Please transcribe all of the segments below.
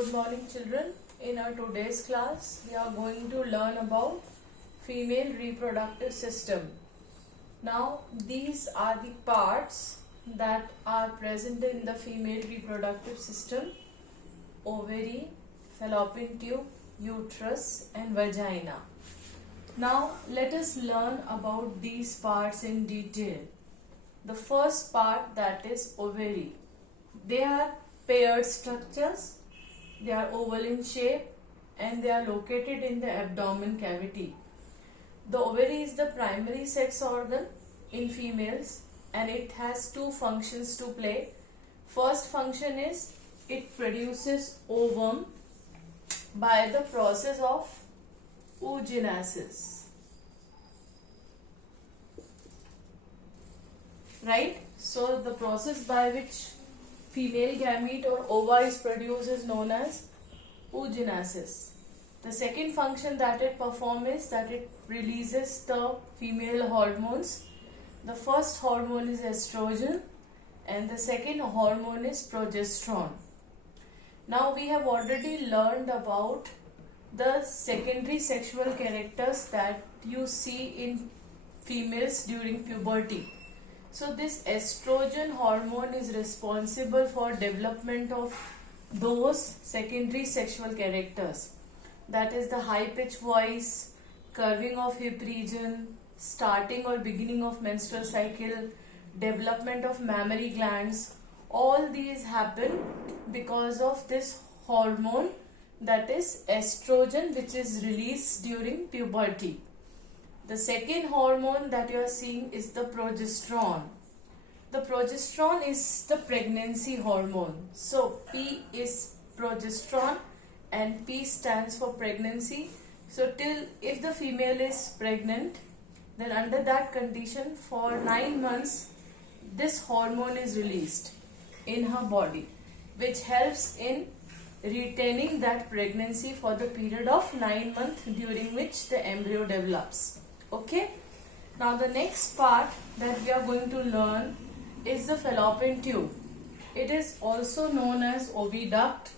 Good morning children. In our today's class, we are going to learn about female reproductive system. Now, these are the parts that are present in the female reproductive system: ovary, fallopian tube, uterus and vagina. Now, let us learn about these parts in detail. The first part, that is ovary. They are paired structures. They are oval in shape and they are located in the abdomen cavity. The ovary is the primary sex organ in females and it has two functions to play. First function is it produces ovum by the process of oogenesis. Right? So the process by which female gamete or ova is produced is known as oogenesis. The second function that it performs is that it releases the female hormones. The first hormone is estrogen and the second hormone is progesterone. Now we have already learned about the secondary sexual characters that you see in females during puberty. So this estrogen hormone is responsible for development of those secondary sexual characters. That is the high pitched voice, curving of hip region, starting or beginning of menstrual cycle, development of mammary glands. All these happen because of this hormone, that is estrogen, which is released during puberty. The second hormone that you are seeing is the progesterone. The progesterone is the pregnancy hormone. So P is progesterone and P stands for pregnancy. So if the female is pregnant, then under that condition for 9 months this hormone is released in her body, which helps in retaining that pregnancy for the period of 9 months during which the embryo develops. Okay, now the next part that we are going to learn is the fallopian tube. It is also known as oviduct.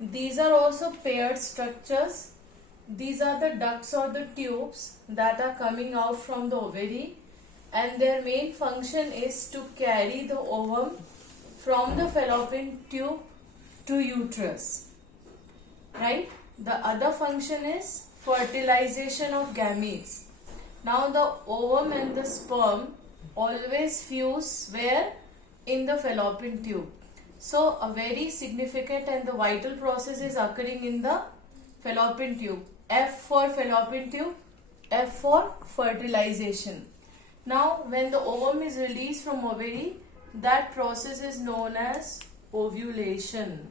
These are also paired structures. These are the ducts or the tubes that are coming out from the ovary, and their main function is to carry the ovum from the fallopian tube to uterus. Right? The other function is fertilization of gametes. Now the ovum and the sperm always fuse where? In the fallopian tube. So a very significant and the vital process is occurring in the fallopian tube. F for fallopian tube, F for fertilization. Now when the ovum is released from ovary, that process is known as ovulation.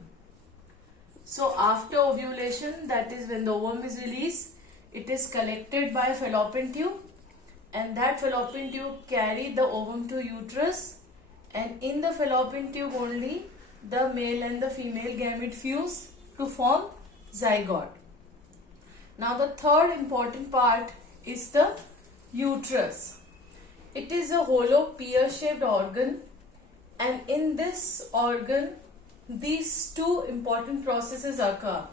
So after ovulation, that is when the ovum is released, it is collected by fallopian tube and that fallopian tube carry the ovum to uterus, and in the fallopian tube only the male and the female gamete fuse to form zygote. Now the third important part is the uterus. It is a hollow pear-shaped organ, and in this organ these two important processes occur.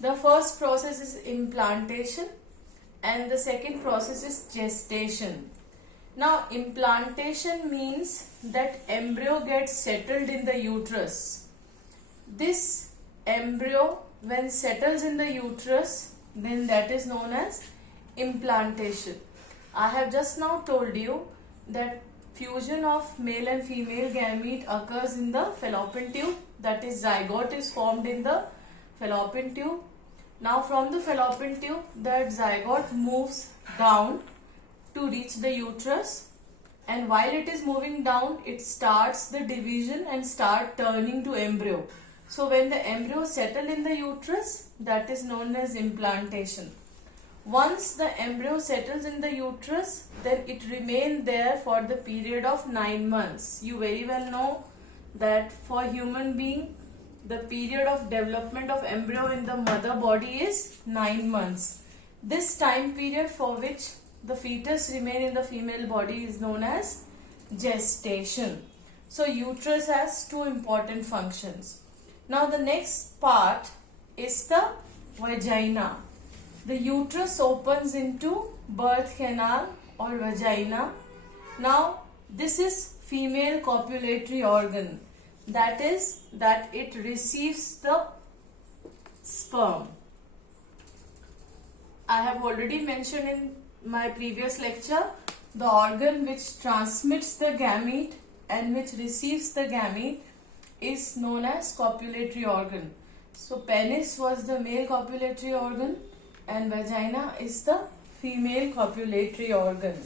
The first process is implantation and the second process is gestation. Now implantation means that embryo gets settled in the uterus. This embryo when settles in the uterus, then that is known as implantation. I have just now told you that fusion of male and female gamete occurs in the fallopian tube, that is zygote is formed in the fallopian tube. Now from the fallopian tube that zygote moves down to reach the uterus, and while it is moving down it starts the division and start turning to embryo. So when the embryo settle in the uterus, that is known as implantation. Once the embryo settles in the uterus, then it remains there for the period of 9 months. You very well know that for human being, the period of development of embryo in the mother body is 9 months. This time period for which the fetus remain in the female body is known as gestation. So uterus has two important functions. Now the next part is the vagina. The uterus opens into birth canal or vagina. Now this is female copulatory organ. That is that it receives the sperm. I have already mentioned in my previous lecture the organ which transmits the gamete and which receives the gamete is known as copulatory organ. So penis was the male copulatory organ and vagina is the female copulatory organ.